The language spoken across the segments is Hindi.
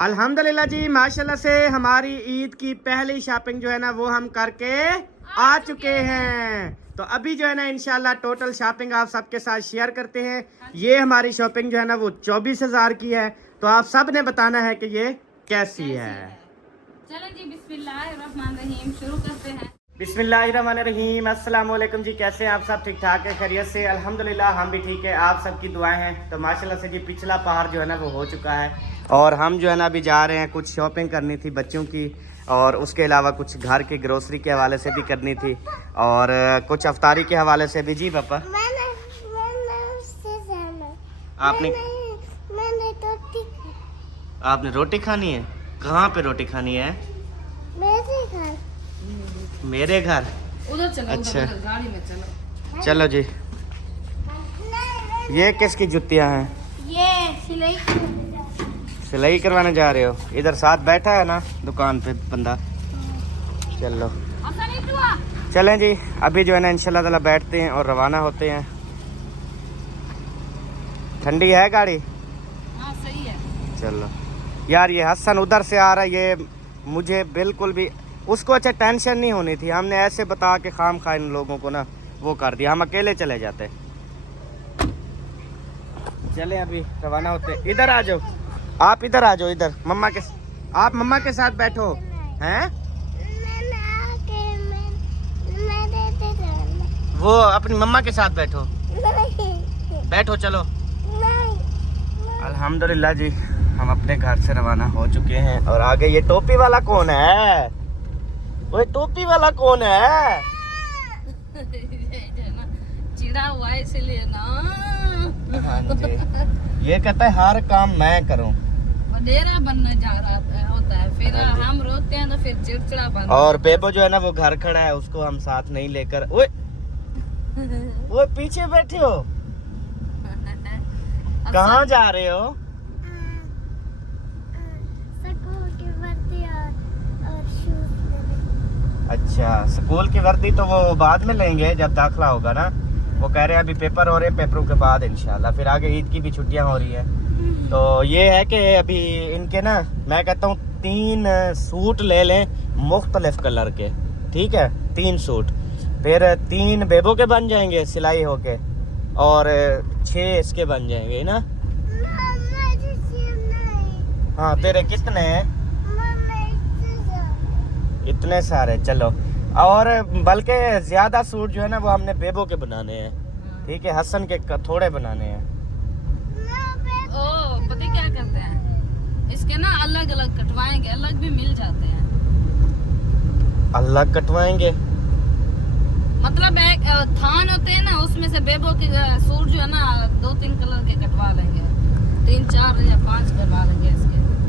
अल्हम्दुलिल्लाह जी, माशाल्लाह से हमारी ईद की पहली शॉपिंग जो है ना वो हम करके आ चुके हैं। तो अभी जो है ना इंशाल्लाह टोटल शॉपिंग आप सबके साथ शेयर करते हैं। ये हमारी शॉपिंग जो है ना वो 24,000 की है। तो आप सब ने बताना है कि ये कैसी है। चलो जी, बिस्मिल्लाहिर्रहमानिर्रहीम शुरू करते हैं। बिस्मिल्लाहिर्रहमानिर्रहीम। अस्सलाम वालेकुम जी, कैसे हैं आप सब? ठीक ठाक है, खैरियत से? अल्हम्दुलिल्लाह हम भी ठीक है, आप सबकी दुआएं हैं। तो माशाल्लाह से जी पिछला पहाड़ जो है ना वो हो चुका है और हम जो है ना अभी जा रहे हैं, कुछ शॉपिंग करनी थी बच्चों की और उसके अलावा कुछ घर की ग्रोसरी के हवाले से भी करनी थी और कुछ अफ्तारी के हवाले से भी। जी पापा, आपने रोटी खानी है? कहाँ पे रोटी खानी है? मेरे घर। उधर चलो, अच्छा उधर गाड़ी में चलो। चलो जी। ये किसकी जुतियाँ हैं? ये सिलाई करवाने जा रहे हो? इधर साथ बैठा है ना दुकान पे बंदा। चलो चलें जी, अभी जो है ना इंशाल्लाह ताला बैठते हैं और रवाना होते हैं। ठंडी है गाड़ी? हाँ सही है। चलो यार, ये हसन उधर से आ रहा है, ये मुझे बिल्कुल भी उसको अच्छा टेंशन नहीं होनी थी। हमने ऐसे बता के खाम खा इन लोगों को ना वो कर दिया, हम अकेले चले जाते। चले अभी रवाना होते। इधर आ जाओ, आप इधर आ जाओ, इधर मम्मा के, आप मम्मा के साथ बैठो हैं। वो अपनी मम्मा के साथ बैठो, बैठो चलो। अल्हम्दुलिल्लाह जी, हम अपने घर से रवाना हो चुके हैं और आगे ये टोपी वाला कौन है? वो टोपी वाला कौन है? चिड़ा हुआ है इसलिए ना। हाँ जी, ये कहता है हर काम मैं करूं, वडेरा बनना जा रहा होता है, फिर हम रोकते हैं तो फिर चिड़चिड़ा बन। और बेबो जो है ना वो घर खड़ा है, उसको हम साथ नहीं लेकर। ओए वो पीछे बैठे हो, कहाँ जा रहे हो? अच्छा, स्कूल की वर्दी तो वो बाद में लेंगे जब दाखिला होगा ना। वो कह रहे हैं अभी पेपर हो रहे हैं, पेपरों के बाद इंशाल्लाह, फिर आगे ईद की भी छुट्टियां हो रही है। तो ये है कि अभी इनके ना मैं कहता हूँ 3 सूट ले लें मुख्तलिफ कलर के, ठीक है? 3 सूट, फिर 3 बेबो के बन जाएंगे सिलाई होके और 6 इसके बन जाएंगे ना। हाँ, तेरे कितने हैं? इतने सारे। चलो, और बल्कि ज्यादा सूट जो है ना वो हमने बेबो के बनाने हैं, ठीक है? हसन के थोड़े बनाने हैं। ओ पता क्या करते हैं, इसके ना अलग अलग कटवाएंगे, अलग भी मिल जाते हैं। अलग कटवाएंगे मतलब एक थान होते हैं ना, उसमें से बेबो के सूट जो है ना 2-3 कलर के कटवा लेंगे, 3-4 या 5 करवा लेंगे।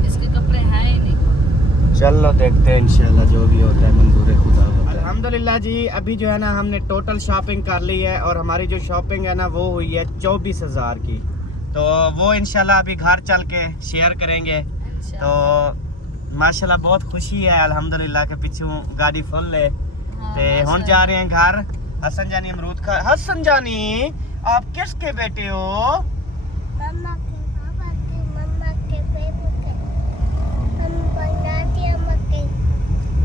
इसके कपड़े हैं ही नहीं। चलो देखते हैं इंशाल्लाह जो भी होता है मंजूर खुदा होता है। अल्हम्दुलिल्लाह जी, अभी जो है ना हमने टोटल शॉपिंग कर ली है और हमारी जो शॉपिंग है ना वो हुई है 24,000 की। तो वो इंशाल्लाह अभी घर चल के शेयर करेंगे। अच्छा। तो माशाल्लाह बहुत खुशी है अल्हम्दुलिल्लाह के पीछे गाड़ी फुल है। ते हुन जा रहे हैं घर। हसन जानी अमरूद खा। हसन जानी, आप किसके बेटे हो? मम्मा के, पापा के, मम्मा के, बेबू के, हम दादी अम्मा के,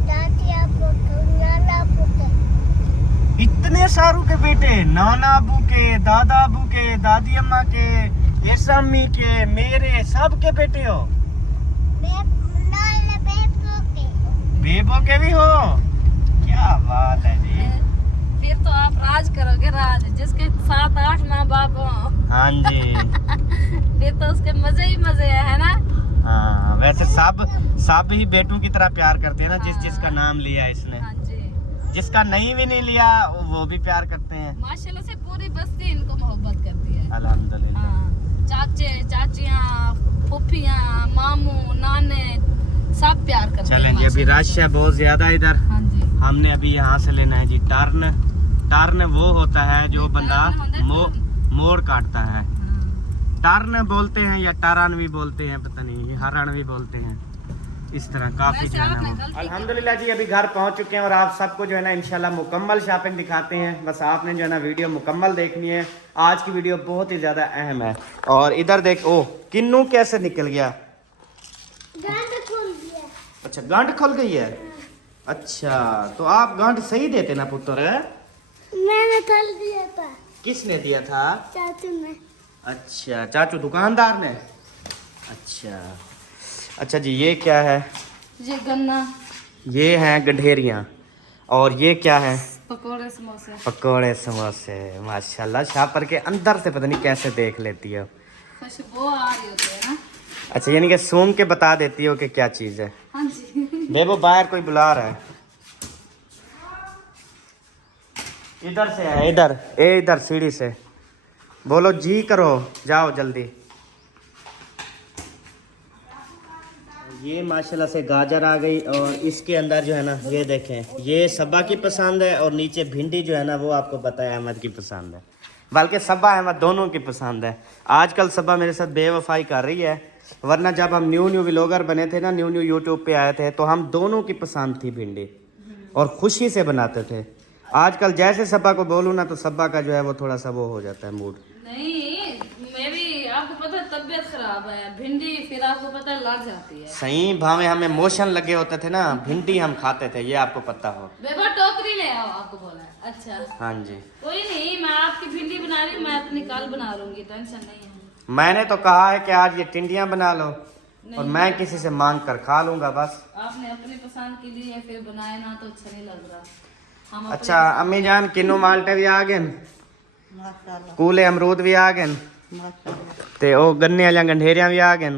दादी अब्बू के, नाना अब्बू के। इतने सारों के बेटे? नाना अबू के, दादा अबू के, दादी अम्मा के, अम्मी के, मेरे सब के बेटे हो? बेबो के भी हो? क्या बात है जी। फिर तो आप राज करोगे, राज। जिसके 7-8 माँ बाप हो, हाँ जी। फिर तो उसके मजे ही मजे है ना। हाँ, वैसे सब ही बेटों की तरह प्यार करते हैं ना, जिसका नाम लिया इसने। हाँ जी। जिसका नहीं भी नहीं लिया वो भी प्यार करते हैं। माशाल्लाह से पूरी बस्ती इनको मोहब्बत करती है। अल्हम्दुलिल्लाह। हाँ, चाचे चाचियाँ, फूफियाँ, मामू, नाने सब प्यार करते हैं। चलें जी, अभी रश है बहुत ज्यादा इधर। हाँ जी। हमने अभी यहाँ से लेना है जी टर्न। टर्न वो होता है जो बंदा मोड़ काटता है। टर्न बोलते हैं या टरन भी बोलते हैं, पता नहीं, हरण भी बोलते हैं, इस तरह काफी जो है ना। अल्हम्दुलिल्लाह जी, अभी घर पहुंच चुके हैं और आप सबको जो है ना इंशाल्लाह मुकम्मल शॉपिंग दिखाते हैं। बस आपने जो है ना वीडियो मुकम्मल देखनी है। आज की वीडियो बहुत ही ज्यादा अहम है। और इधर देख, ओ किन्नू कैसे निकल गया। खुल गया। अच्छा गांठ खुल गई है। अच्छा तो आप गांठ सही देते ना पुत्र है? मैंने खोल दिया था, किसने दिया था? चाचू ने। अच्छा चाचू दुकानदार ने। अच्छा अच्छा जी ये क्या है? ये गन्ना, ये हैं गंढेरियाँ और ये क्या है? पकोड़े समोसे। पकोड़े समोसे। माशाल्लाह शापर के अंदर से पता नहीं कैसे देख लेती हो। खुशबू आ रही होती है ना। अच्छा यानी कि सूंघ के बता देती हो कि क्या चीज़ है। हाँ जी। बेबो बाहर कोई बुला रहा है। इधर से है इधर, इधर सीढ़ी से बोलो जी करो, जाओ जल्दी। ये माशाल्लाह से गाजर आ गई और इसके अंदर जो है ना ये देखें, ये सब्बा की पसंद है और नीचे भिंडी जो है ना वो आपको पता है अहमद की पसंद है, बल्कि सब्बा अहमद दोनों की पसंद है। आजकल सब्बा मेरे साथ बेवफाई कर रही है, वरना जब हम न्यू व्लॉगर बने थे ना, न्यू यूट्यूब पे आए थे तो हम दोनों की पसंद थी भिंडी और खुशी से बनाते थे। आजकल जैसे सब्बा को बोलूँ ना तो सब्बा का जो है वो थोड़ा सा वो हो जाता है मूड। नहीं मेरी आपको पता है तबीयत खराब है, भिंडी फिर आपको पता है लड़ जाती है। सही भावे हमें मोशन लगे होते थे ना, भिंडी हम खाते थे, ये आपको पता हो। बेबा टोकरी ले आओ, आपको बोला है। अच्छा हाँ जी कोई नहीं, मैं आपकी भिंडी बना रही हूँ, मैं अपनी कल बना लूंगी, टेंशन नहीं है। मैंने तो कहा है कि आज ये टिंडियाँ बना लो और मैं किसी से मांग कर खा लूंगा बस। आपने अपनी पसंद के लिए फिर बनाए ना तो अच्छा नहीं लग रहा। हम अपनी अच्छा अम्मी जान किन्नू माल्टे भी आ गए, कूले अमरूद भी आ गए ते ओ गन्ने वालियां गंढेरियां भी आ गए,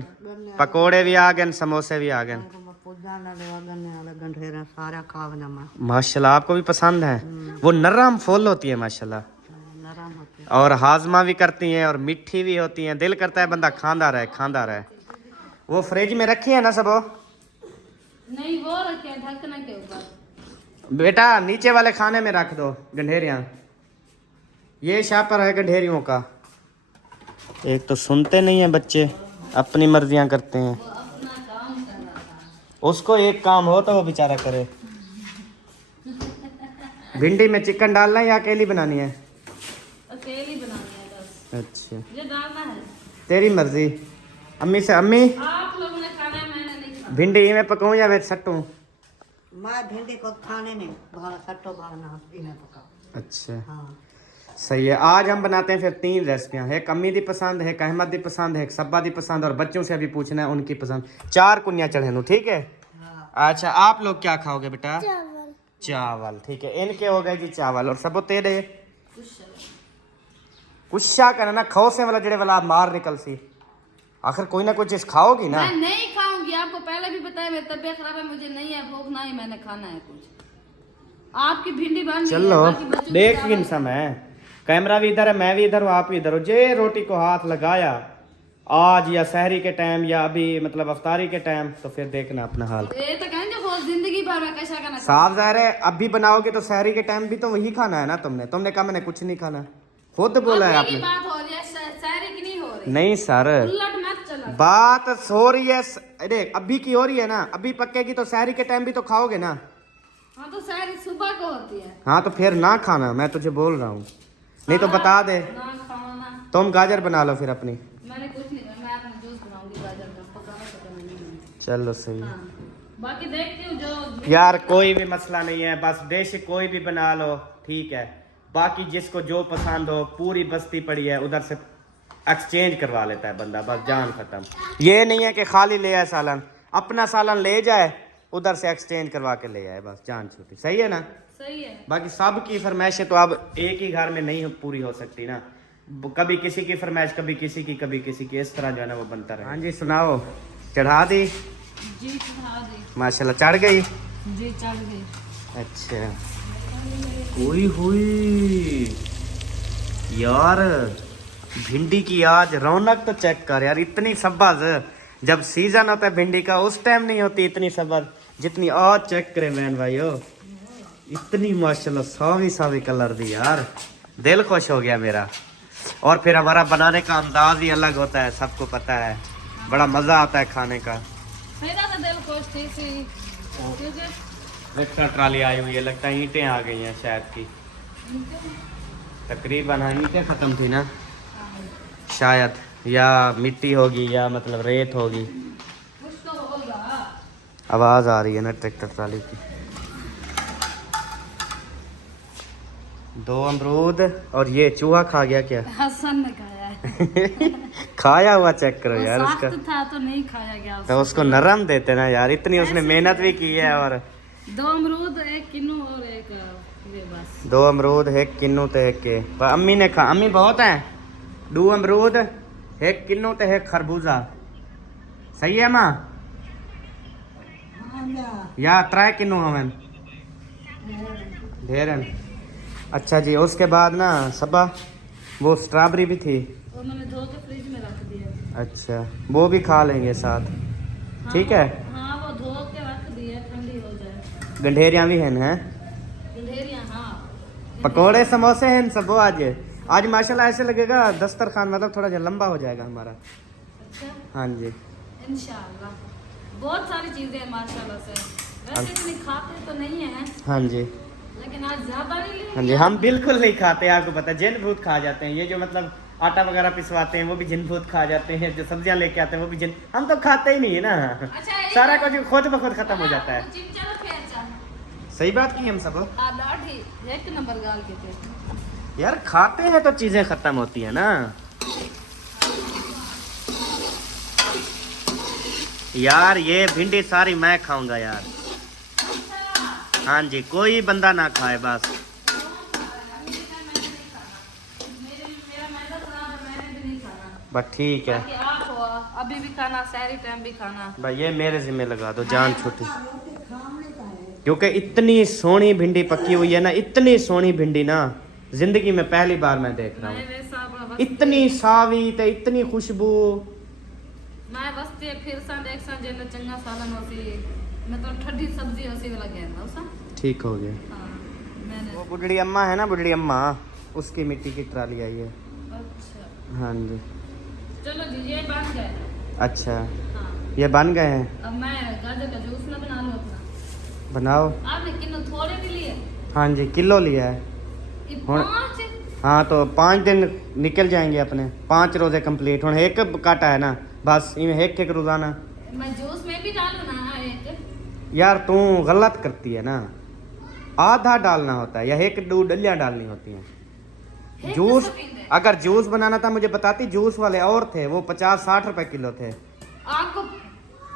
पकोड़े भी आ गए, समोसे भी आ गए। माशाल्लाह आपको भी पसंद है, वो नरम फूल होती है माशाल्लाह, और हाजमा भी करती हैं और मीठी भी होती हैं, दिल करता है बंदा खांदा रहे। वो फ्रिज में रखी है ना सब? नहीं वो रखे हैं ढकना के ऊपर। बेटा नीचे वाले खाने में रख दो गंढेरियाँ, ये शापर है गंढेरियों का। एक तो सुनते नहीं है बच्चे, अपनी मर्जियां करते हैं। वो अपना काम कर रहा था। उसको एक काम हो तो वो बेचारा करे। भिंडी में चिकन डालना है या अकेली बनानी है? अकेली बनानी है बस। अच्छा ये डालना है, तेरी मर्जी। अम्मी से अम्मी आप लोगों ने खाना है, मैंने नहीं खाना। भिंडी में पकाऊं या वेच सट्टूं? मैं भिंडी को खाने नहीं भाड़ा सट्टो भाड़ा इन्हें पका। अच्छा हाँ सही है। आज हम बनाते हैं फिर 3 रेसिपियाँ, एक अम्मी दी पसंद है, एक अहमद दी पसंद है, एक सब्बा दी पसंद और बच्चों से अभी पूछना है उनकी पसंद। 4 कुनिया चढ़े ठीक है। अच्छा आप लोग क्या खाओगे बेटा? चावल। चावल ठीक है, इनके हो गए जी चावल और सबो तेरे कुछ करना ना खौसे वाला जड़े वाला मार निकल सी, आखिर कोई ना कोई चीज खाओगी ना। मैं नहीं खाऊंगी, आपको पहले भी बताया मेरी तबीयत खराब है, मुझे नहीं है भूख, ना ही मैंने खाना है कुछ। आपकी भिंडी बन गई है, चलो बाकी बच्चों की देख चावल- भी समय, कैमरा भी इधर है, मैं भी इधर हूँ, आप भी इधर हो। जे रोटी को हाथ लगाया आज या सहरी के टाइम या अभी मतलब अफ्तारी के टाइम तो फिर देखना अपना हाल। ये तो कहेंगे वो जिंदगी भर में कैसा करना। साफ ज़ाहिर है अब भी बनाओगे तो सहरी के टाइम भी तो वही खाना है ना। तुमने कहा मैंने कुछ नहीं खाना, खुद बोला है अपनी की आपने। बात हो रही है, सारी की नहीं हो रही। नहीं सर उलट मत चला। बात हो रही है, अरे अभी की हो रही है ना, अभी पक्केगी तो सहरी के टाइम भी तो खाओगे ना। हाँ तो सारी सुबह को होती है। हाँ तो फिर ना खाना, मैं तुझे बोल रहा हूँ, नहीं तो बता दे। ना खाओ ना। तुम गाजर बना लो फिर अपनी। मैंने कुछ नहीं, मैं अपना जूस बनाऊंगी गाजर का, पकाना नहीं है। चलो सही है। हाँ बाकी देखती हूँ जो यार कोई भी मसला नहीं है, बस डिश कोई भी बना लो ठीक है, बाकी जिसको जो पसंद हो, पूरी बस्ती पड़ी है उधर से एक्सचेंज करवा लेता है बंदा, बस जान खत्म। ये नहीं है कि खाली ले आए सालन, अपना सालन ले जाए उधर से एक्सचेंज करवा के ले आए, बस जान छूटी। सही है ना? सही है। बाकी सब की फरमाइशें तो अब एक ही घर में नहीं पूरी हो सकती ना, कभी किसी की फरमाइश कभी किसी की कभी किसी की, इस तरह जो है ना वो बनता रहे। हाँ जी सुनाओ, चढ़ा दी? जी चढ़ा दी। माशाल्लाह चढ़ गई? जी चढ़ गई। अच्छा हुई हुई यार, भिंडी की आज रौनक तो चेक कर यार, इतनी सब्ज जब सीजन होता है भिंडी का उस टाइम नहीं होती इतनी सब्ज जितनी आज। चेक करे मैन भाइयों, इतनी माशाल्लाह सावी सावी कलर दी यार, दिल खुश हो गया मेरा। और फिर हमारा बनाने का अंदाज ही अलग होता है, सबको पता है, बड़ा मज़ा आता है खाने का। मेरा तो दिल खुश थी क्योंकि एक्स्ट्रा ट्राली आई हुई है, लगता है ईंटें आ गई हैं शायद की, तकरीबन हाँ ईंटें ख़त्म थी ना शायद, या मिट्टी होगी या मतलब रेत होगी। कुछ तो होगा। आवाज़ आ रही है ना ट्रैक्टर ट्राली की। 2 अमरूद और ये चूहा खा गया क्या? हसन ने खाया है। खाया हुआ चेक करो वो यार सख्त उसका। था तो नहीं खाया गया तो उसको नरम देते ना यार, इतनी उसने मेहनत भी की है। और 2 अमरूद 1 किन्नू और 1 ये बस 2 अमरूद 1 किन्नू ते 1 के पर अम्मी ने खा, अम्मी बहुत है। 2 अमरूद 1 किन्नू ते 1 खरबूजा, सही है माँ? या 3 किन्नू हवन ढेरन। अच्छा जी, उसके बाद ना सबा वो स्ट्रॉबेरी भी थी। वो मैंने धो के फ्रिज में रख दिया। अच्छा, वो भी खा लेंगे साथ, हाँ, ठीक है। हाँ वो धो के रख दिया, ठंडी हो जाए। गंढेरियाँ भी हैं गंढेरियाँ, हाँ। पकोड़े समोसे हैं सब। वो आज माशाल्लाह ऐसे लगेगा दस्तरखान मतलब थोड़ा सा लंबा हो जाएगा हमारा। अच्छा, हाँ जी, इंशाल्लाह। बहुत सारी चीजें हैं माशाल्लाह से। वैसे इतनी खाते तो नहीं है, हाँ जी, लेकिन आज ज्यादा नहीं ले हाँ जी। हम बिल्कुल नहीं खाते, आपको पता है, जिन भूत खा जाते हैं। ये जो मतलब आटा वगैरह पिसवाते हैं वो भी जिन भूत खा जाते हैं, जो सब्जियां लेके आते हैं वो भी जिन। हम तो खाते ही नहीं है ना। अच्छा, ये सारा कुछ खुद ब खुद खत्म हो जाता है। चिमचा रखे अच्छा। सही बात की हम सब लाठी 1 नंबर गाल के थे। यार, खाते हैं तो चीजें खत्म होती है ना यार। ये भिंडी सारी मैं खाऊंगा यार। हाँ जी, कोई बंदा ना खाए बस। बस ठीक है बाकी आप हो, अभी भी खाना, सहरी टाइम भी खाना। भाई, ये मेरे जिम्मे लगा दो, जान छूटी। क्योंकि इतनी सोहनी भिंडी पकी हुई है ना, इतनी सोहनी भिंडी ना जिंदगी में पहली बार मैं देख रहा हूँ। इतनी सावी ते इतनी खुशबू। मैं बस्ती फिर सा देख सा जेने चंगा सालन होसी, मैं तो ठंडी सब्जी होसी वाला गया ना उसा। ठीक हो गया। हां, मैंने वो बुढ़ड़ी अम्मा है ना, बुढ़ड़ी अम्मा, उसकी मिट्टी की ट्राली आई है। अच्छा, हाँ जी। चलो जी, ये बन गए। अच्छा, हाँ, ये बन गए हैं। अब मैं गाजर का जूस ना बना लूं अपना। बनाओ। आपने किलो थोड़े भी लिए? हाँ जी, किलो लिया है। ये और- 5? हाँ, तो 5 दिन निकल जाएंगे अपने, 5 रोजे कंप्लीट। हूँ एक काटा है ना, बस इनमें एक रोजाना। मैं जूस में भी डालूं ना 1? यार तू गलत करती है ना, आधा डालना होता है या 1-2 डलियां डालनी होती हैं। जूस, अगर जूस बनाना था मुझे बताती, जूस वाले और थे, वो 50-60 रुपए किलो थे। आपको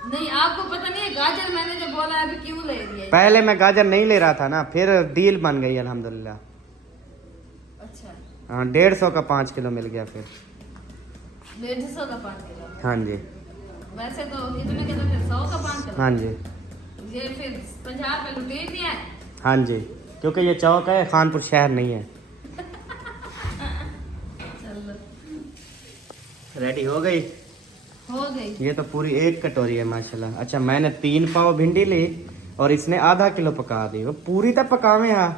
नहीं, आपको पता नहीं है गाजर मैंने जो बोला है अभी क्यों ले लिया? पहले मैं गाजर नहीं ले रहा था ना, फिर डील बन गई अल्हम्दुलिल्लाह। अच्छा, हाँ, 150 का 5 किलो मिल गया फिर। 150 का 5 किलो। हाँ जी, वैसे तो कितने के थे? 100 का 5 किलो। हाँ जी, ये फिर 50 रुपए लुटेर दिया है। हाँ जी, क्योंकि ये चौक है, खानपुर शहर नहीं है। चलो, रेडी हो गई। हो गई। ये तो पूरी 1 कटोरी है माशाल्लाह। अच्छा, मैंने 3 पाव भिंडी ली और इसने आधा किलो पका दी। वो पूरी तक पकावे। हाँ,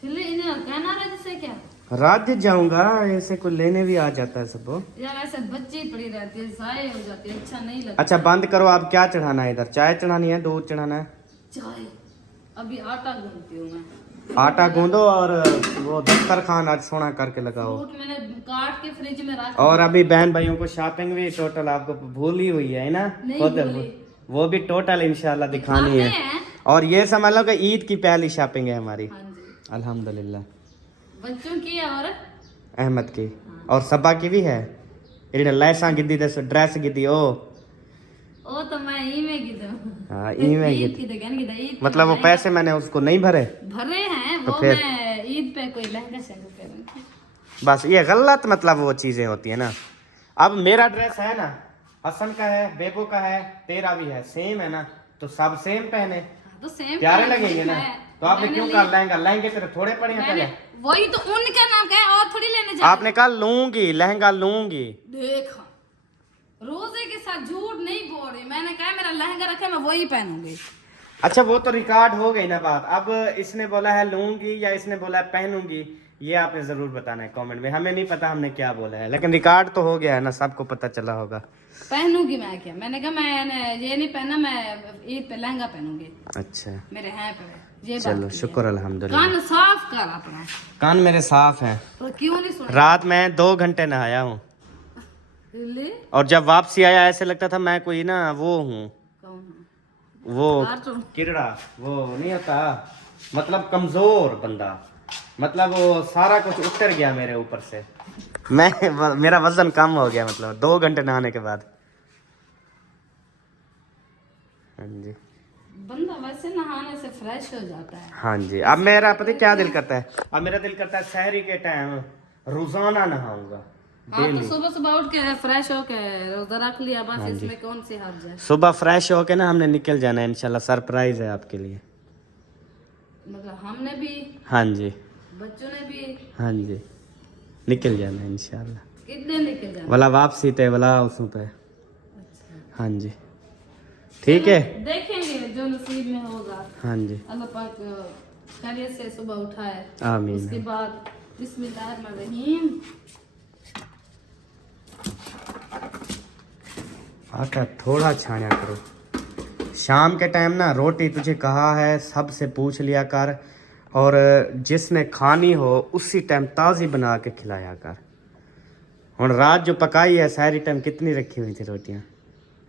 फिर इन्हें कहना राज्य से क्या? राज्य जाऊंगा, ऐसे को लेने भी आ जाता है सबको। यार ऐसे बच्चे ही पड़ी रहती है, जाए हो जाती है, अच्छा नहीं लगता। अच्छा, बंद करो। आप क्या चढ़ाना है इधर? चाय चढ़ानी है, दूध चढ़ाना है? चाय अभी आटा गूंथती हूँ मैं। आटा गूंदो और वो दस्तरखान आज सोना करके लगाओ। फ्रूट मैंने काट के फ्रिज में रख और अभी बहन भाइयों को शॉपिंग भी टोटल आपको भूल ही हुई है ना? नहीं खुद भूली। वो भी टोटल इंशाल्लाह दिखानी है। हैं। और ये समझ लो कि ईद की पहली शॉपिंग है हमारी। हाँ जी, अल्हम्दुलिल्लाह। बच्चों की है और अहमद की और सबा की भी है। इन्हें लैसा गिद्दी दस ड्रेस गिद्दी ओ तो मैं ई में गिदो। हाँ, ई में ईद गिद्दी। की तो कहन गिदा, ईद पे मतलब वो मैं पैसे मैंने उसको नहीं भरे। भरे हैं तो वो फिर? मैं ईद पे कोई लहंगा शहंगा पहनूंगी। बस ये गलत मतलब वो चीजें होती है ना। अब मेरा ड्रेस है ना, हसन का है, बेबो का है, तेरा भी है, सेम है ना, तो सब सेम पहने, तो सेम प्यारे लगेंगे ना। तो आपने क्यों कहा लहंगा? लहंगे तेरे थोड़े पड़े हैं पहले। वही तो उनका नाम क्या है, और थोड़ी लेने जा। आपने कहा लूंगी, लहंगा लूंगी। देखा, रोजे के साथ झूठ नहीं बोल रही। मैंने कहा मेरा लहंगा रखा, मैं वही पहनूंगी। अच्छा, वो तो रिकॉर्ड हो गई ना बात। अब इसने बोला है लूंगी या इसने बोला है पहनूंगी, ये आपने जरूर बताना है कमेंट में। हमें नहीं पता हमने क्या बोला है, लेकिन रिकॉर्ड तो हो गया है ना, सबको पता चला होगा। पहनूंगी मैं क्या? मैंने कहा मैं ये नहीं पहना, मैं ईद पे लहंगा पहनूंगी। अच्छा, मेरे हैं पे ये चलो बात की शुक्र है। अल्हम्दुलिल्लाह। कान साफ कर अपना। कान मेरे साफ हैं। तो क्यों नहीं सुन रात में 2 घंटे नहाया हूँ ले? और जब वापसी आया ऐसे लगता था मैं कोई ना वो हूँ, कौन वो कार्टून। किरड़ा, वो नहीं होता, मतलब कमजोर बंदा, मतलब वो सारा कुछ उतर गया मेरे ऊपर से। मेरा वजन कम हो गया, मतलब 2 घंटे नहाने के बाद। हाँ जी, बंदा वैसे नहाने से फ्रेश हो जाता है। हाँ जी। अब मेरा पता है क्या दिल करता है, अब मेरा दिल करता है सहरी के टाइम रोजाना नहाऊंगा। हाँ तो सुबह सुबह उठ के फ्रेश होके रोजा रख लिया बस, इसमें कौन सी हर्ज है। सुबह फ्रेश होके ना हमने निकल जाना है इंशाल्लाह, सरप्राइज है आपके लिए। मतलब हमने भी, हाँ जी, बच्चों ने भी, हाँ जी, निकल जाना है इंशाल्लाह। कितने निकल जाए। वाला वापसी थे वाला उसों पे। हाँ जी, ठीक है, देखेंगे जो नसीब में होगा। हाँ जी, अल्लाह पाक खैरियत से सुबह उठाए। आमीन। उसके बाद बिस्मिल्लाहिर्रहमानिर्रहीम। आटा थोड़ा छाया करो। शाम के टाइम ना रोटी तुझे कहा है सबसे पूछ लिया कर, और जिसने खानी हो उसी टाइम ताज़ी बना के खिलाया कर। और रात जो पकाई है सारी टाइम कितनी रखी हुई थी रोटियां,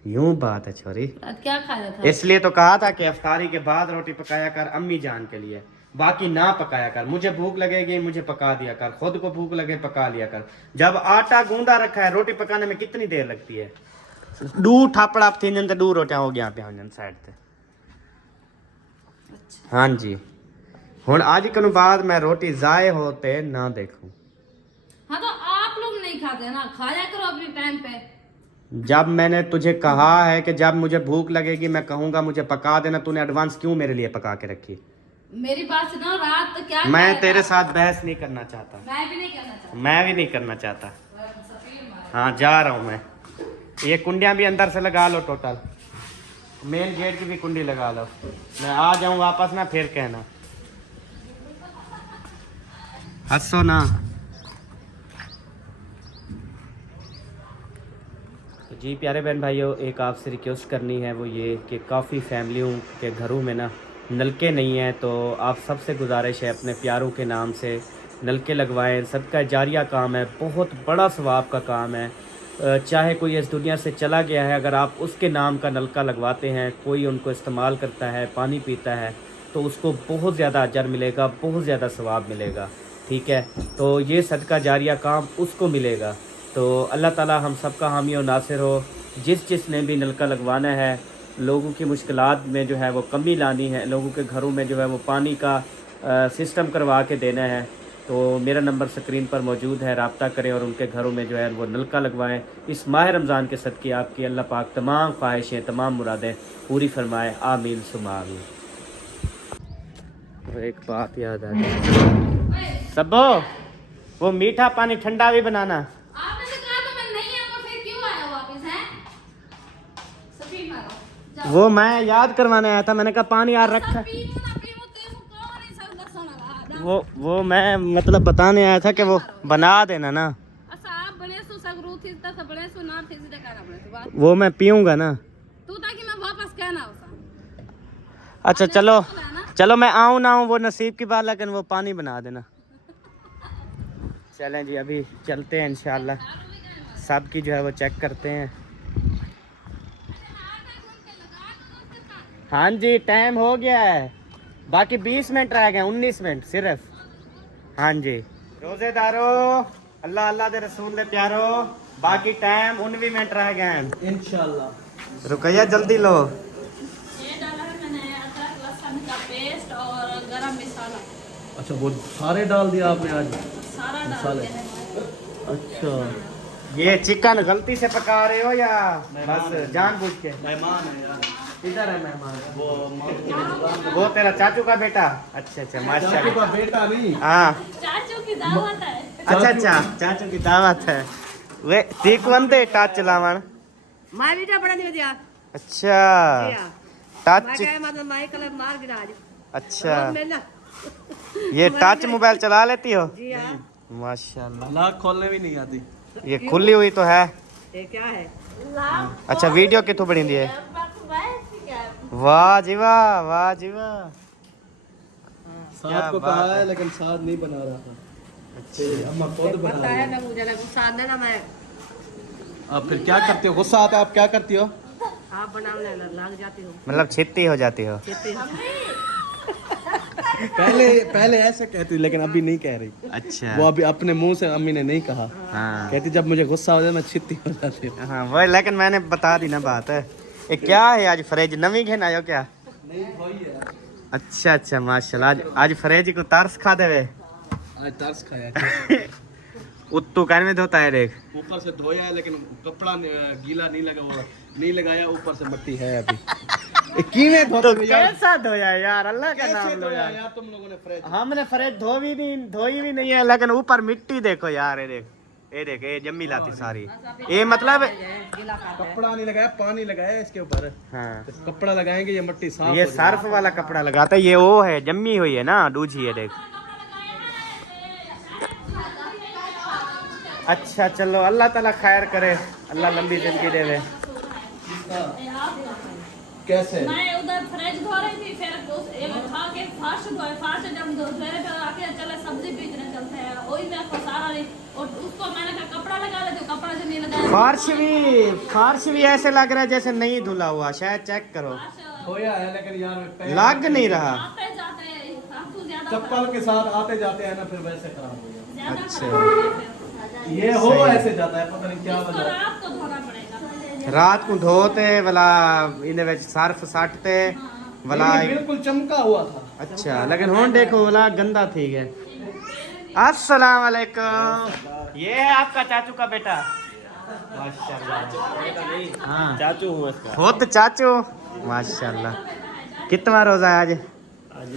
यूं बात है छोरी। आज क्या खाया था? इसलिए तो कहा था कि अफ्तारी के बाद रोटी पकाया कर अम्मी जान के लिए, बाकी ना पकाया कर। मुझे भूख लगेगी मुझे पका दिया कर, खुद को भूख लगे पका लिया कर। जब आटा गूंदा रखा है, रोटी पकाने में कितनी देर लगती है? 2 थापड़ा थी जन 2 रोटियां हो गया पे जन साइड पे। हाँ जी, हुन आज के बाद मैं रोटी जाए होते ना देखूं। हाँ तो आप लोग नहीं खाते ना, खाया करो अपने टाइम पे। जब मैंने तुझे कहा है कि जब मुझे भूख लगेगी मैं कहूंगा मुझे पका देना, तूने एडवांस क्यों मेरे लिए पका के रखी? मेरी बात सुनो, रात तो क्या मैं खाया तेरे था? साथ बहस नहीं करना चाहता। मैं भी नहीं करना चाहती। मैं भी नहीं करना चाहता। हाँ जा रहा हूँ मैं। ये कुंडियाँ भी अंदर से लगा लो, टोटल मेन गेट की भी कुंडी लगा लो। मैं आ जाऊँ वापस ना फिर कहना, हंसो ना। तो जी प्यारे बहन भाइयों, एक आपसे रिक्वेस्ट करनी है, वो ये कि काफ़ी फैमिलियों के घरों में ना नलके नहीं हैं, तो आप सबसे गुजारिश है अपने प्यारों के नाम से नलके लगवाएं। सदका जारिया काम है, बहुत बड़ा सवाब का काम है। चाहे कोई इस दुनिया से चला गया है, अगर आप उसके नाम का नलका लगवाते हैं, कोई उनको इस्तेमाल करता है, पानी पीता है, तो उसको बहुत ज़्यादा अजर मिलेगा, बहुत ज़्यादा सवाब मिलेगा। ठीक है, तो ये सदका जारिया काम उसको मिलेगा। तो अल्लाह ताला हम सब का हामी और नासिर हो। जिसने भी नलका लगवाना है, लोगों की मुश्किलात में जो है वो कमी लानी है, लोगों के घरों में जो है वो पानी का सिस्टम करवा के देना है, तो मेरा नंबर स्क्रीन पर मौजूद है, रब्ता करें और उनके घरों में जो है वो नलका लगवाएं। इस माह रमज़ान के सदक़े आपकी अल्लाह पाक तमाम ख्वाहिशें, तमाम मुरादें पूरी फरमाए, आमीन सुमा आमीन। तो एक बात याद आ गई सबो, वो मीठा पानी ठंडा भी बनाना। आपने तो कहा था मैं नहीं आऊंगा, फिर क्यों आया वापस है? सफी मारो, जाओ। वो मैं याद करवाने आया था, मैंने कहा पानी यार रखा। वो मैं मतलब बताने आया था कि वो बना देना ना। अच्छा आप बने सो सगरू थी तक बने सो ना थे सीधे कहना बने तो बात वो मैं पीऊंगा ना। तू ताकि मैं वापस कहना होता। अच्छा चलो चलो, मैं आऊँ ना आऊँ वो नसीब की बात, लेकिन वो पानी बना देना। चलें जी, अभी चलते हैं इंशाल्लाह, सब की जो है वो चेक करते हैं। हाँ जी, टाइम हो गया है, बाकी 20 मिनट रह गए, 19 मिनट सिर्फ। हाँ जी, रोजेदारो अल्लाह अल्लाह दे रसूल दे प्यारो, बाकी टाइम 19 मिनट रह गए हैं इंशाल्लाह। रुकैया जल्दी लो। ये डाला है मैंने अदरक लहसुन का पेस्ट और गरम मसाला। अच्छा, वो सारे डाल दिया आपने आज? सारा डाल दिया है। अच्छा, ये चिकन गलती से पका रहे हो या बस जानबूझ के? मेहमान है यार। किधर है मेहमान? वो वो तेरा चाचू का बेटा? अच्छा अच्छा, चाचू माशाल्लाह। का बेटा नहीं, हाँ चाचू की दावत है। अच्छा अच्छा, चाचू की दावत है। वे ठीक बनते टच लावन। माय बेटा बड़ा नहीं दिया। अच्छा मैं टच, कहे मतलब माय कलर मार गिरा आज। अच्छा मैं ना ये टच मोबाइल चला लेती हो? जी हाँ। माशाल्लाह, लाख खोलने भी नहीं आती। ये खुली हुई तो है। ये क्या है? अच्छा वीडियो कितों बनी दी है? वाह जी वाह, वाह जी वाह। साथ को बात कहा है। है लेकिन साथ नहीं बना रहा था। अच्छा, अम्मा खुद बना पता रही है ना मुझे, गुस्सा आने ना मैं। आप फिर क्या करती हो? गुस्सा आता है आप क्या करती हो? आप बनाने लग जाती हो। मतलब छित्ती हो जाती हो। पहले ऐसे कहती लेकिन अभी नहीं कह रही। अच्छा। वो अभी अपने मुंह से अम्मी ने नहीं कहा। हाँ कहती जब मुझे गुस्सा हो जाए मैं छित्ती हो जाती हूँ। हाँ वही, लेकिन मैंने बता दी ना बात है। ये क्या है आज फ्रिज नवी घेन आयो क्या? नहीं धोई है अच्छा अच्छा माशाल्लाह। आज फ्रिज को तरस खा देवे। आज तरस खाया। उत्तू कहने में धोता है देख। ऊपर से धोया है लेकिन कपड़ा गीला नहीं लगा हुआ, नहीं लगाया, ऊपर से मट्टी है अभी। कीने तो धोते यार, कैसा धोया यार, अल्लाह का नाम कैसे लो धोया यार। यार तुम लोगों ने फ्रिज? हमने फ्रिज धोई भी नहीं है, लेकिन ऊपर मिट्टी देखो यार। ये देख ये जम्मी लाती सारी। ये मतलब कपड़ा नहीं लगाया, पानी लगाया इसके ऊपर। हाँ कपड़ा लगाएंगे ये मट्टी साफ ये हो जाएगी। सर्फ वाला कपड़ा लगाता है। ये वो है जम्मी हुई है ना दूझी है देख। अच्छा चलो अल्लाह ताला खैर करे, अल्लाह लंबी जिंदगी देवे। कैसे? मैं उधर फ्रिज धो रही थी, फिर एक उठा के फर्श धोए, फर्श जब धोए फिर आके चले सब्जी बेचने चलते हैं, वही मैं फंसा रही और उसको मैंने कहा कपड़ा लगा ले, तो कपड़ा जो नहीं लगाया। फर्श भी ऐसे लग रहा है जैसे नहीं धुला हुआ, शायद चेक करो। धोया है लेकिन यार पैर लग नहीं रहा। आते जाते आपको ज्यादा चप्पल के साथ आते जाते हैं ना, फिर वैसे खराब हो गया। ज्यादा अच्छा। खराब हो गया फिर। ये हो ऐसे जाता है, पता नहीं क्या इसको वजह। रात को धोना पड़ेगा। रात को धोते वाला इन्हें विच सर्फ सटते वाला। ये बिल्कुल चमका हुआ था। अच्छा लेकिन हुन देखो वाला गंदा थी गया। अस्सलाम वालेकुम। ये है आपका चाचू का बेटा। माशाल्लाह। हाँ चाचू हुआ इसका। खुद चाचू माशाल्लाह। कितना रोजा है आज? आज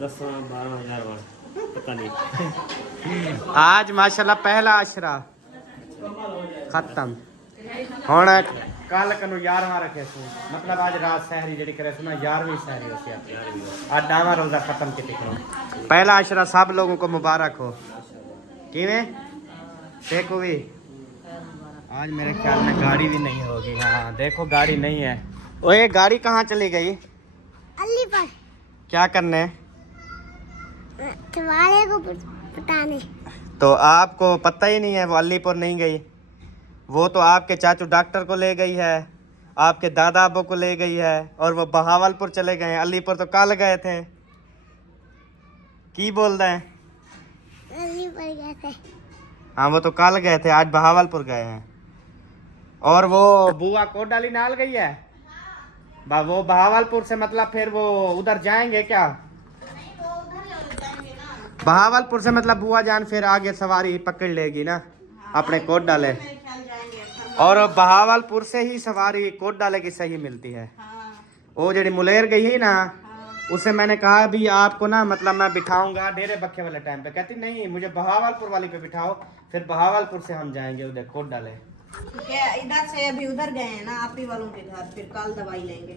10-12 बार पता नहीं। आज माशाल्लाह पहला आशरा खत्म ਹੁਣ ਕੱਲ ਕਨੂੰ 11ਵਾਂ ਰੱਖੇ ਸੀ, मतलब आज रात सहरी ਜਿਹੜੀ करे सुना 11वीं सहरी हो सी। आज 10वां रोजा खत्म किते करो। पहला आशरा सब लोगों को मुबारक हो। किवें देखो भी आज मेरे ख्याल में गाड़ी भी नहीं होगी। हाँ देखो गाड़ी नहीं है। ओए गाड़ी कहाँ चली गई? अली पर क्या करने? तुम्हारे को बताने। तो आपको पता ही नहीं है वो अलीपुर नहीं गई। वो तो आपके चाचू डॉक्टर को ले गई है, आपके दादा अबू को ले गई है, और वो बहावलपुर चले गए हैं। अलीपुर तो कल गए थे। की बोल रहे हैं? अली पर गए थे। हाँ वो तो कल गए थे, आज बहावलपुर गए हैं। और वो बुआ कोडाली नाल गई है। वो बहावलपुर से मतलब फिर वो उधर जाएंगे क्या? बहावलपुर से मतलब बुआ जान फिर आगे सवारी पकड़ लेगी ना अपने कोट डाले। और बहावलपुर से ही सवारी कोट डाले की सही मिलती है। वो जड़ी मुलेर गई है ना, उसे मैंने कहा भी आपको ना मतलब मैं बिठाऊंगा डेरे बखे वाले टाइम पे। कहती नहीं मुझे बहावलपुर वाली पे बिठाओ, फिर बहावलपुर से हम जाएंगे उधर कोट डाले। इधर से अभी उधर गए हैं ना आपी वालों के घर, फिर कल दवाई लेंगे।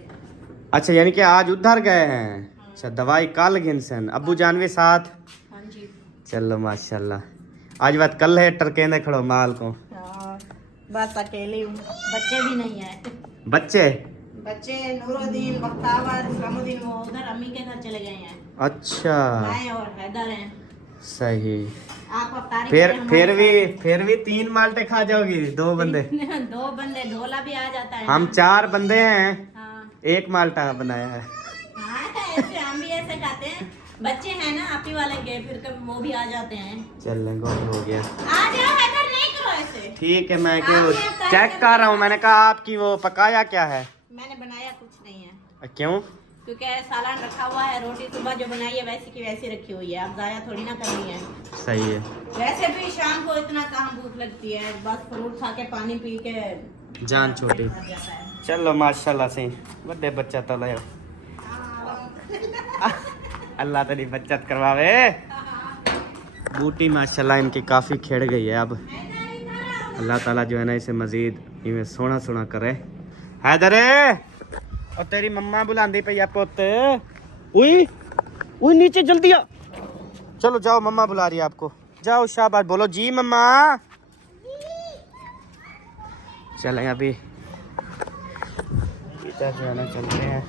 अच्छा यानी कि आज उधर गए हैं। अच्छा दवाई कल घिनसन अब्बू जानवी साथ। हाँ जी। चलो माशाल्लाह। आज बात कल है टरकेंदे खड़ो माल को। हाँ, बस अकेली हूँ, बच्चे भी नहीं है। बच्चे नूरुद्दीन, बख्तावर, सलामुद्दीन वो उधर अम्मी के घर चले गए हैं। अच्छा मैं और हैदर हैं। सही। आप अफ्तारी करें हमारे फिर भी 3 माल्टे खा जाओगी 2 बंदे। साथ। 2 बंदे, ढोला भी आ जाता है। हम 4 बंदे हैं, हाँ 1 माल्टा बनाया है। हाँ, ऐसे हम भी ऐसे खाते हैं। बच्चे हैं ना आपी वाले के, फिर कभी वो भी आ जाते हैं। चल लेंगे हो गया। आ जाओ हैदर, नहीं करो ऐसे। ठीक है मैं आप ये अफ्तारी चेक कर रहा हूँ। मैंने कहा आपकी वो पकाया क्या है? मैंने बनाया कुछ नहीं है, क्यों? क्योंकि सालन रखा हुआ है। रोटी सुबह जो बनाई है वैसी की वैसी रखी हुई है, अब ज़ाया थोड़ी ना करनी है। सही है। वैसे भी शाम को इतना कहाँ भूख लगती है, बस फ्रूट खा के पानी पी के जान छोटी। भर जाता है। चलो माशाल्लाह से बड़े बच्चा तो ले अल्लाह तेरी बचत करवावे। बूटी माशाल्लाह इनकी काफ़ी खेड़ गई है। अब अल्लाह ताला जो है ना इसे मज़ीद इवें सोना सोना करे। हैदर और तेरी मम्मा बुलांदी पई है पुत। उई उई नीचे जल्दी आ। चलो जाओ मम्मा बुला रही है आपको। जाओ शाबाश बोलो जी मम्मा। चलें अभी पिता जो है ना चल रहे हैं।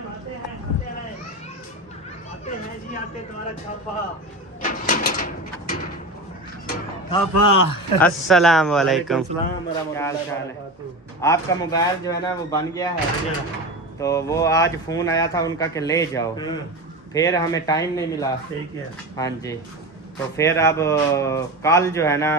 आते हैं अस्सलाम वालेकुम। क्या हाल चाल है? आपका मोबाइल जो है ना वो बन गया है, तो वो आज फ़ोन आया था उनका कि ले जाओ, फिर हमें टाइम नहीं मिला। ठीक है। हाँ जी, तो फिर अब कल जो है ना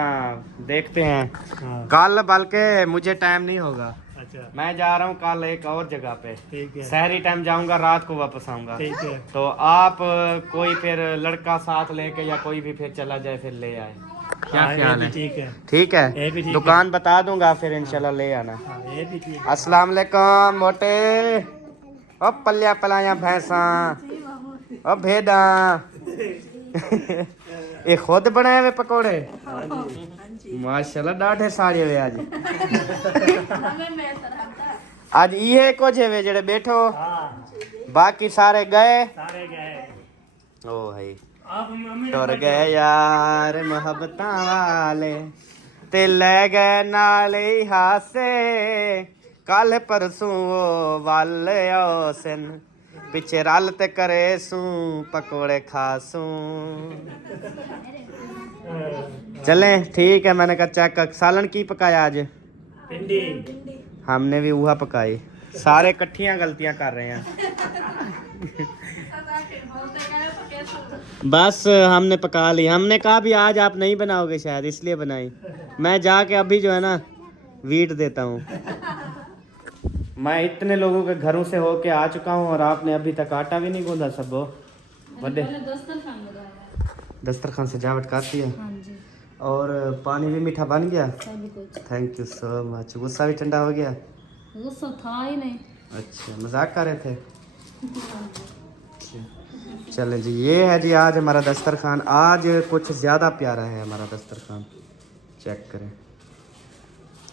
देखते हैं। हाँ। कल बल्कि मुझे टाइम नहीं होगा, अच्छा मैं जा रहा हूँ कल एक और जगह पे। ठीक है। शहरी टाइम जाऊंगा, रात को वापस आऊंगा। ठीक है। तो आप कोई फिर लड़का साथ लेके या कोई भी फिर चला जाए, फिर ले आए। क्या हाँ, ख्याल ये है? भी ठीक है। ठीक ये भी है, ठीक दुकान बता दूंगा, फिर इंशाल्लाह ले आना। हाँ, ये भी ठीक है। अस्सलाम वालेकुम मोटे। ओ पलिया पलाया भैंसा, ओ भेड़ा। ये खुद बनाए हुए पकोड़े? माशाल्लाह डाढ़े सारे वे आज। आज ये कुछ है वे जेड़े बैठो, हाँ, बाकी सारे गए। सारे गए। ओ भाई आप मम्मी ने टुर बैठो। गए यार मोहब्बतां वाले, ते ले गए नाले ही हासे। कल परसों वो वल ओसन, पिछे रल ते करे सू पकोड़े खासू। चले ठीक है, मैंने कहा चेक। सालन की पकाया आज? भिंडी। हमने भी वहा पकाई। सारे इकट्ठियां गलतियां कर रहे हैं। बस हमने पका ली। हमने कहा भी आज आप नहीं बनाओगे शायद, इसलिए बनाई। मैं जाके अभी जो है ना वीट देता हूँ। मैं इतने लोगों के घरों से होके आ चुका हूँ और आपने अभी तक आटा भी नहीं गूंदा। सब बड़े दस्तरखान सजावट कर दिया। हाँ जी, और पानी भी मीठा बन गया। सभी कुछ। Thank you so much. गुस्सा भी ठंडा हो गया? गुस्सा था ही नहीं। अच्छा, मजाक कर रहे थे? चलें जी, ये है जी आज हमारा दस्तरखान। आज कुछ ज़्यादा प्यारा है हमारा दस्तरखान, चेक करें।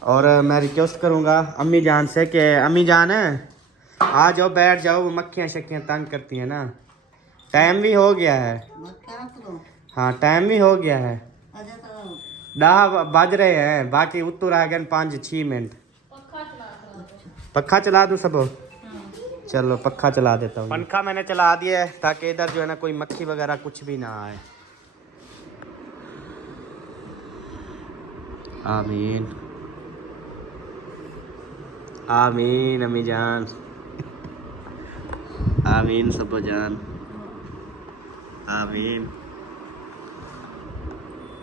और मैं रिक्वेस्ट करूँगा अम्मी जान से कि अम्मी जान आ जाओ, बैठ जाओ। वो मक्खियाँ शक्खियाँ तंग करती हैं ना। टाइम भी हो गया है। हाँ, टाइम भी हो गया है। 10 बज रहे हैं, बाकी उत्तर आ गए 5-6 मिनट। पक्खा चला दूँ सब? चलो पक्खा चला देता हूँ। पंखा मैंने चला दिया है ताकि इधर जो है ना कोई मक्खी वगैरह कुछ भी ना आए। आमीन आमीन अम्मी जान, आमीन सबो जान, आमीन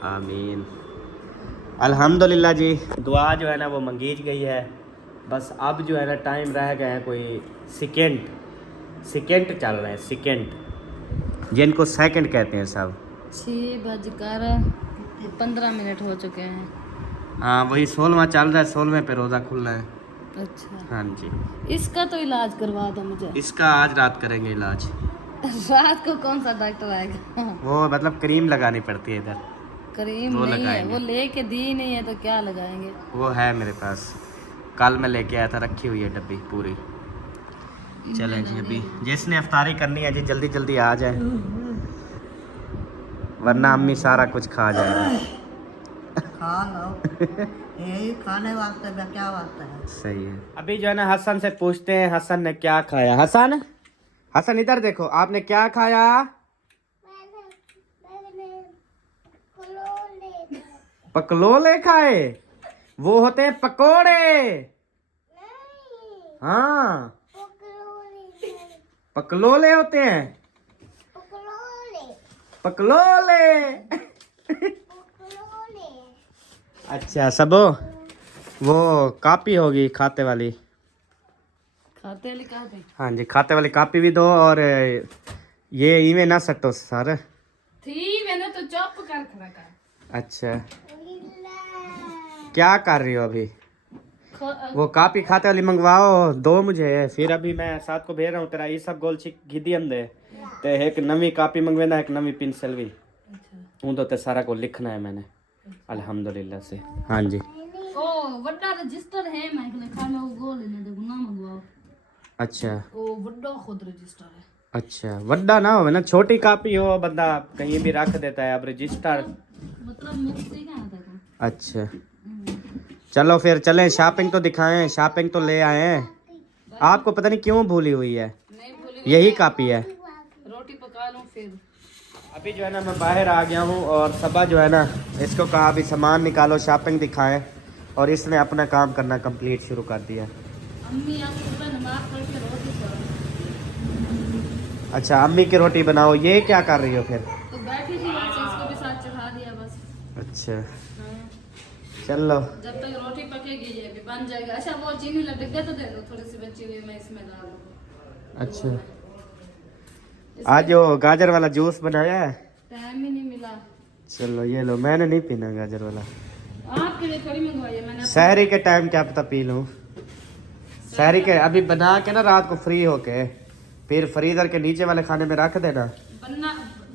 आमीन। अल्हम्दुलिल्लाह जी, दुआ जो है ना वो मंगीज गई है। बस अब जो है ना टाइम रह गए हैं कोई सेकेंड चल रहे हैं, सेकेंड जिनको सेकंड कहते हैं सब। 6:15 हो चुके हैं। हाँ, वही 16वां चल रहा है, 16वें पे रोज़ा खुलना है। अच्छा, हाँ जी। इसका तो इलाज करवा दो मुझे। इसका आज रात करेंगे इलाज। रात को कौन सा डॉक्टर आएगा? वो मतलब क्रीम लगानी पड़ती है इधर। क्रीम वो नहीं है, लगाएंगे। वो लेके दी नहीं है तो क्या लगाएंगे? वो है मेरे पास, कल मैं लेके आया था, रखी हुई है डब्बी पूरी। चलें जी, अभी जिसने अफ्तारी करनी है जी जल्दी जल्दी आ जाए, वरना अम्मी सारा कुछ खा जाएगी। खा लो, यही खाने वास्ते में क्या वास्ते है। सही है। अभी जो है ना हसन से पूछते हैं हसन ने क्या खाया। हसन, हसन इधर देखो, आपने क्या खाया? पकलोले खाए? वो होते हैं पकोड़े। हाँ, पकलोले होते हैं। पकलोले। अच्छा सबो, वो कापी होगी खाते वाली। खाते लिखा दे। हाँ जी, खाते वाली कापी भी दो। और ये इवें ना सटो सर। थी मैंने तो चुप कर खड़ा कर। अच्छा, क्या कर रही हो अभी? वो कापी खाते वाली मंगवाओ, दो मुझे। फिर अभी मैं साथ को भेज रहा हूँ तेरा ये सब गोल छिक घिदी अंदे ते एक नवी कापी मंगवेना, एक नवी पेंसिल भी। तो ते सारा को लिखना है मैंने अल्हम्दुलिल्लाह से। हाँ जी। ओ बड़ा रजिस्टर है मैं लिखा में वो गोल ने दे गुना मंगवाओ। अच्छा, ओ बड़ा खुद रजिस्टर है। अच्छा, वड्डा ना हो ना, छोटी कापी हो, बंदा कहीं भी रख देता है। अब रजिस्टर मतलब मुफ्ती का आता है। अच्छा, चलो फिर चलें, शॉपिंग तो दिखाएं। शॉपिंग तो ले आए हैं। आपको पता नहीं क्यों भूली हुई है, नहीं भूली, यही कापी है। रोटी पका लूं फिर। अभी जो है ना मैं बाहर आ गया हूँ और सबा जो है ना इसको कहा अभी सामान निकालो, शॉपिंग दिखाएं, और इसने अपना काम करना कंप्लीट शुरू कर दिया। अम्मी आप सुबह नमाज पढ़ के रोटी बनाओ। अच्छा, अम्मी की रोटी बनाओ। ये क्या कर रही हो फिर? तो बैठी थी बस, इसको भी साथ चढ़ा दिया बस। अच्छा हाँ। चलो, जब तक रोटी पकेगी ये भी बन जाएगा। अच्छा वो चीनी लटक गया तो दे दो, थोड़ी सी बची हुई मैं इसमें डाल दूँ। अच्छा आज जो गाजर वाला जूस बनाया है, टाइम ही नहीं मिला। चलो ये लो, मैंने नहीं पीना गाजर वाला। आपके लिए थोड़ी मंगवाई है मैंने। शहरी के टाइम क्या पता पी लूँ। शहरी के अभी बना के ना रात को फ्री होके फिर फ्रीजर के नीचे वाले खाने में रख देना।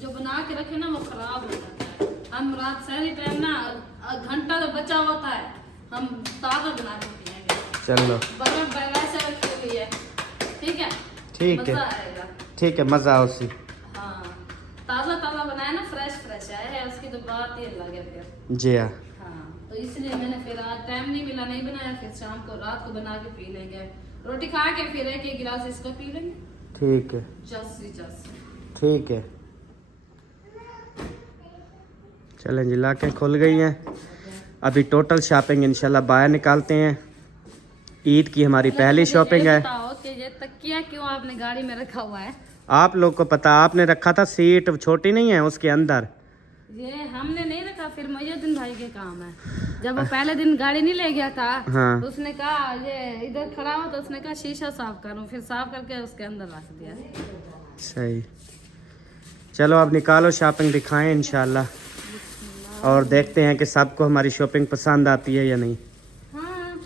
जो बना के रखे ना वो खराब हो जाता है। हम रात सहरी टाइम ना घंटा तो बचा होता है, हम ताज़ा बना के पिएंगे। चलो बर्फ वैसे रखी हुई है। ठीक है, ठीक है, मजा आएगा। ठीक है, मज़ा उसी। हाँ, ताज़ा ताज़ा बनाया ना, फ्रेश फ्रेश आया है, उसकी तो बात ही अलग है फिर। जी हाँ, हाँ, तो इसलिए मैंने फिर आज टाइम नहीं मिला, नहीं बनाया, फिर शाम को रात को बना के पी लेंगे। रोटी खा के फिर एक गिलास इसको पी लेंगे। ठीक है, जस ठीक है। चलें जी, लाकें खुल गई हैं। अभी टोटल शॉपिंग इंशाल्लाह बाहर निकालते हैं। ईद की हमारी पहली शॉपिंग है। बताओ कि ये तकिया क्यों आपने गाड़ी में रखा हुआ है? आप लोग को पता, आपने रखा था, सीट छोटी नहीं है उसके अंदर। ये हमने नहीं रखा, फिर मुय्यद्दीन भाई के काम है। जब वो पहले दिन गाड़ी नहीं ले गया था, हाँ। तो उसने कहा ये इधर खड़ा हो, तो उसने कहा शीशा साफ करूं, फिर साफ करके उसके अंदर रख दिया। सही, चलो अब निकालो शॉपिंग, दिखाएं इंशाल्लाह, और देखते हैं कि सबको हमारी शॉपिंग पसंद आती है या नहीं। हाँ,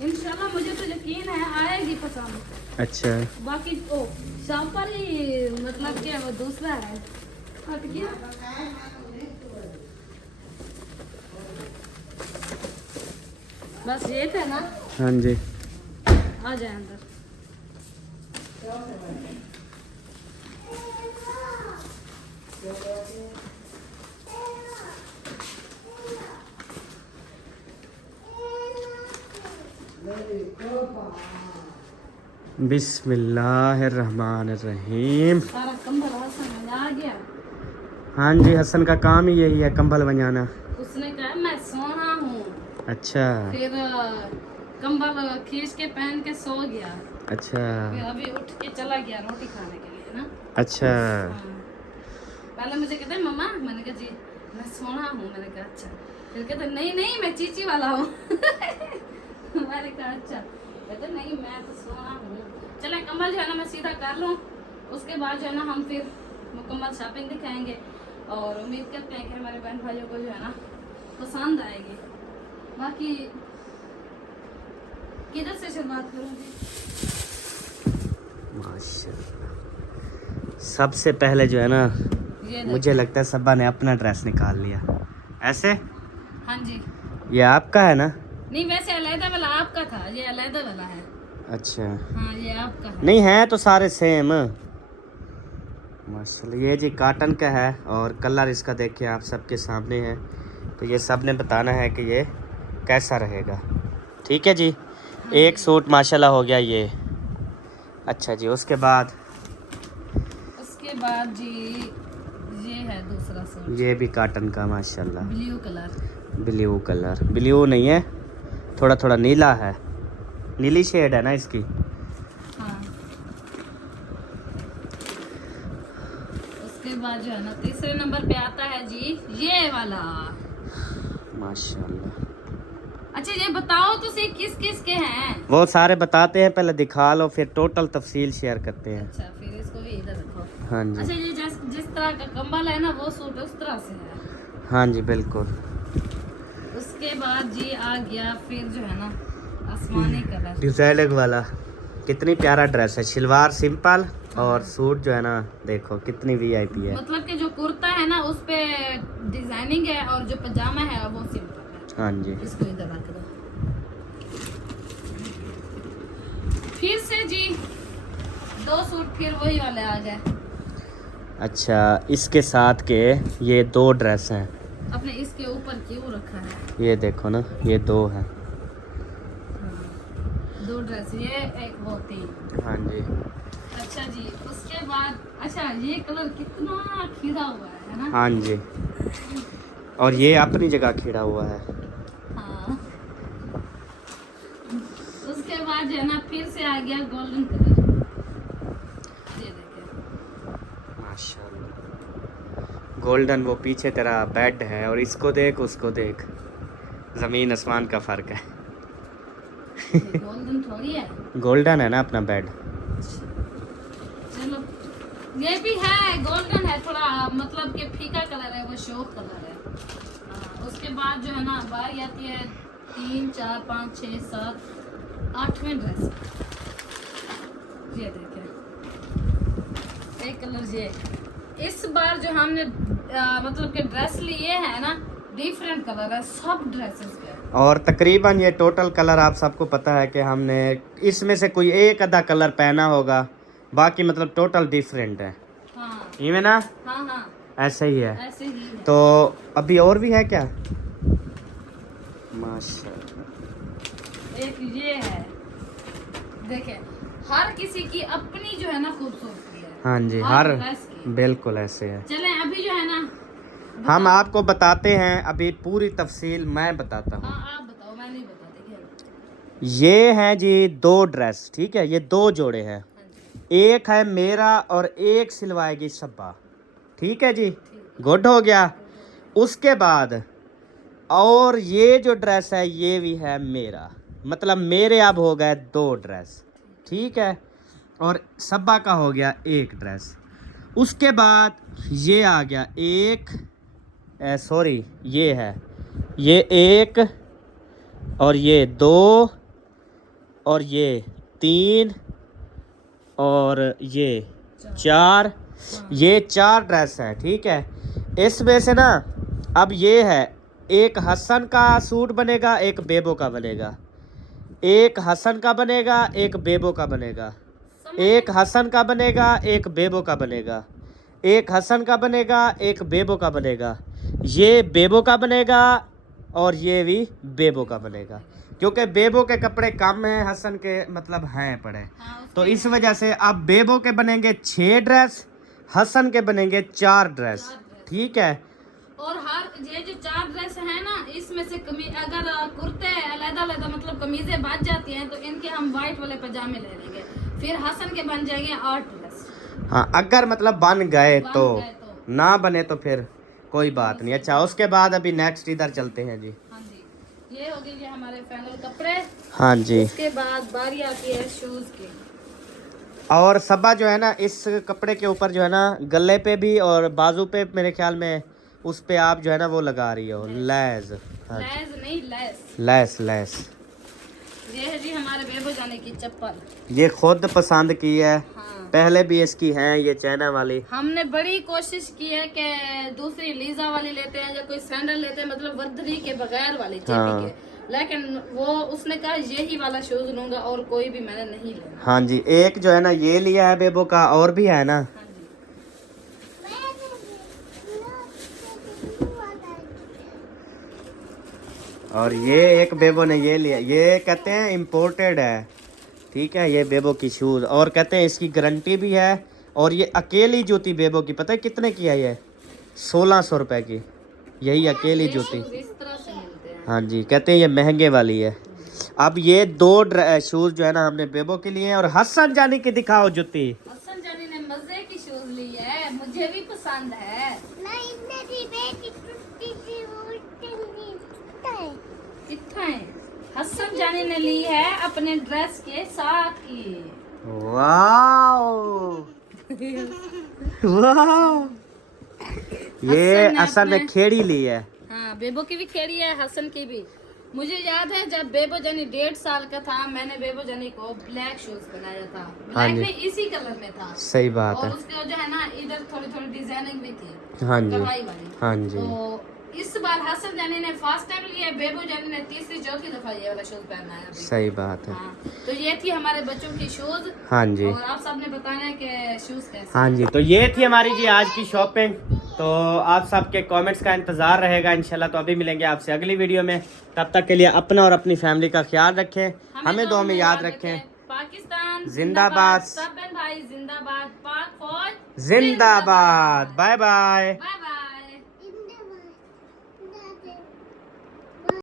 इंशाल्लाह मुझे तो यकीन है आएगी पसंद। अच्छा, बाकी ओ शाम पर ही मतलब क्या वो दूसरा है। हट गया। बस ये थे ना, हाँ जी, आ जाए अंदर। बिस्मिल्लाहिर्रहमानिर्रहीम। सारा कंबल हसन में आ गया। हाँ जी, हसन का काम ही यही है, कंबल बजाना। उसने कहा मैं सोना हूँ, अच्छा फिर कंबल खींच के पहन के सो गया। अच्छा फिर अभी उठ के चला गया रोटी खाने के लिए ना। अच्छा, हाँ। पहले मुझे कहते मम्मा, मैंने कहा जी मैं सोना हूँ, मैंने कहा अच्छा। फिर कहते नहीं नहीं मैं चीची वाला हूँ। मैंने कहा अच्छा। कहते नहीं मैं तो सोना हूँ। चले कंबल जो है ना मैं सीधा कर लूँ, उसके बाद जो है ना हम फिर मुकम्मल शॉपिंग दिखाएंगे, और उम्मीद करते हैं कि हमारे बहन भाइयों को जो है ना पसंद आएगी। बाकी किधर से शुरुआत करूँगी? माशाल्लाह, सबसे पहले जो है ना ये मुझे लगता है सबा ने अपना ड्रेस निकाल लिया। ऐसे हाँ जी, ये आपका है ना? नहीं वैसे अलहदा वाला आपका था, ये अलहदा वाला है। अच्छा, हाँ ये आपका है। नहीं है तो सारे सेम। माशाल्लाह, ये जी काटन का है, और कलर इसका देखिए आप सबके सामने है, तो ये सब ने बताना है कि ये कैसा रहेगा। ठीक है जी, एक सूट माशाल्लाह हो गया ये। अच्छा जी, उसके बाद जी ये है दूसरा सूट, ये भी काटन का माशाल्लाह, blue colour. Blue colour, blue नहीं है, थोड़ा थोड़ा नीला है, नीली शेड है ना इसकी। हाँ, उसके बाद जो है ना तीसरे नंबर पे आता है जी ये वाला। माशाल्लाह, अच्छा ये बताओ तो सही किस किस के हैं? वो सारे बताते हैं, पहले दिखा लो फिर टोटल तफसील शेयर करते हैं। अच्छा फिर इसको भी इधर रखो। हाँ जी, अच्छा ये जिस तरह का कंबल है ना वो सूट उस तरह से है। हाँ जी बिल्कुल। उसके बाद जी आ गया फिर जो है ना आसमानी कलर। डिजाइनर वाला, कितनी प्यारा ड्रेस है, शलवार सिंपल और सूट जो है ना देखो कितनी वीआईपी है। मतलब कि जो कुर्ता है ना उस पे डिजाइनिंग है, और जो पजामा है वो सिंपल है। हाँ जी, इसको इधर रख दो। फिर से जी दो सूट फिर वही वाले आ गए। अच्छा, इसके साथ के ये दो ड्रेस हैं। अपने इसके ऊपर क्यों रखा है? ये देखो ना, ये दो हैं। दो ड्रेस, ये एक वो तीन। हाँ जी, अच्छा जी, उसके बाद अच्छा ये कलर कितना खिला हुआ है ना। हाँ जी, और ये अपनी जगह खिड़ा हुआ है। हाँ। उसके बाद जो है ना फिर से आ गया गोल्डन कलर। ये देखिए माशाल्लाह गोल्डन, वो पीछे तेरा बेड है और इसको देख उसको देख, ज़मीन आसमान का फ़र्क है। गोल्डन थोड़ी है। गोल्डन है ना अपना बेड। चलो ये भी है गोल्डन है, थोड़ा मतलब कि फीका कलर है, वो शोक कलर है। हाँ, उसके बाद जो है ना बारी आती है 3 4 5 6 7 8वें ड्रेस। ये देखिए एक कलर ये, इस बार जो हमने मतलब कि ड्रेस लिए है ना डिफरेंट कलर है सब ड्रेसेस के। और तकरीबन ये टोटल कलर आप सबको पता है कि हमने इसमें से कोई एक आधा कलर पहना होगा, बाकी मतलब टोटल डिफरेंट है। हाँ ये ना हाँ हाँ ऐसे ही है। ऐसे ही है। तो अभी और भी है क्या? माशाल्लाह। एक ये है, देखे हर किसी की अपनी जो है ना खूबसूरती है। हाँ जी, हर हर ड्रेस की। बिल्कुल ऐसे है। चलें अभी जो है ना हम आपको बताते हैं, अभी पूरी तफसील मैं बताता हूँ। हाँ आप बताओ, मैं नहीं बताती क्या। ये हैं जी 2 ड्रेस, ठीक है, ये 2 जोड़े हैं। हाँ जी एक है मेरा और एक सिलवाएगी सब्बा, ठीक है जी, गुड हो गया। उसके बाद और ये जो ड्रेस है ये भी है मेरा, मतलब मेरे अब हो गए 2 ड्रेस, ठीक है, और सब्बा का हो गया 1 ड्रेस। उसके बाद ये आ गया एक, सॉरी ये है, ये 1 और ये 2 और ये 3 और ये 4, ये 4 ड्रेस है, ठीक है। इसमें से ना अब ये है, एक हसन का सूट बनेगा, एक बेबो का बनेगा, एक हसन का बनेगा, एक बेबो का बनेगा, एक हसन का बनेगा, एक बेबो का बनेगा, एक हसन का बनेगा, एक बेबो का बनेगा, ये बेबो का बनेगा और ये भी बेबो का बनेगा, क्योंकि बेबो के कपड़े कम हैं, हसन के मतलब हैं पड़े, तो इस वजह से अब बेबो के बनेंगे 6 ड्रेस, हसन के बनेंगे 4 ड्रेस, ठीक है। और हर ये जो 4 ड्रेस है ना इसमें से अगर कुर्ते अलग-अलग मतलब कमीजें बच जाती हैं तो इनके हम वाइट वाले पजामे ले लेंगे, फिर हसन के बन जाएंगे 8 ड्रेस। हाँ अगर मतलब बन गए तो, गए तो। ना बने तो फिर कोई बात नहीं। अच्छा उसके बाद अभी नेक्स्ट इधर चलते हैं जी। हाँ जी ये हो गए ये हमारे फाइनल कपड़े। हाँ जी, उसके बाद बारी आती है शूज की। और सब्बा जो है ना इस कपड़े के ऊपर जो है ना गले पे भी और बाजू पे मेरे ख्याल में उस पे आप जो है ना वो लगा रही हो लेस। हाँ लेस नहीं लेस। Less less. ये है जी हमारे बेबो जाने की चप्पल, ये खुद पसंद की है, हाँ। पहले भी इसकी है ये चाइना वाली। हमने बड़ी कोशिश की है कि दूसरी लीजा वाली लेते हैं या कोई सैंडल लेते हैं मतलब वर्दरी के बगैर वाली चेपी हाँ। के, लेकिन वो उसने कहा यही वाला शूज लूंगा और कोई भी मैंने नहीं लेना। हाँ जी, एक जो है ना ये लिया है बेबो का, और भी है ना। हाँ जी और ये एक बेबो ने ये लिया, ये कहते हैं इम्पोर्टेड है, ठीक है, ये बेबो की शूज़, और कहते हैं इसकी गारंटी भी है। और ये अकेली जूती बेबो की पता है कितने की है? ये 1600 रुपए की, यही अकेली ये जूती। शूज इस तरह से मिलते हैं। हाँ जी, कहते हैं ये महंगे वाली है। अब ये 2 शूज़ जो है ना हमने बेबो के लिए हैं। और हसन जानी की दिखाओ जूती। हसन जानी ने मजे की शूज ली है, मुझे भी पसंद है। कितना है? हसन जानी ने ली है अपने ड्रेस के साथ की। वाओ वाओ, ये हसन ने असल में अपने- खेड़ी ली है। हाँ बेबो की भी खेड़ी है, हसन की भी। मुझे याद है जब बेबो जानी 1.5 साल का था, मैंने बेबो जानी को ब्लैक शूज बनाया था, हाँ ब्लैक जी। में इसी कलर में था। सही बात और है। उसके जो है ना इधर थोड़ी थोड़ी डिजाइनिंग भी थी, हाँ जी कढ़ाई वाली। हाँ जी, तो इस बार हसन जानी ने फर्स्ट टाइम लिया, बेबो जानी ने तीसरी चौथी दफा ये वाला शूज पहना है अभी। सही बात है। हाँ, तो ये थी हमारे बच्चों की शूज। हाँ जी और आप सबने बताना है कि शूज कैसे। हाँ जी, तो ये थी हमारी जी आज की शॉपिंग। तो आप सबके कमेंट्स का इंतज़ार रहेगा इंशाल्लाह। तो अभी मिलेंगे आपसे अगली वीडियो में, तब तक के लिए अपना और अपनी फैमिली का ख्याल रखें, हमें दुआ में याद रखें। पाकिस्तान जिंदाबाद। सब बहन भाई जिंदाबाद। पाक फौज जिंदाबाद। Bye bye. Bye bye.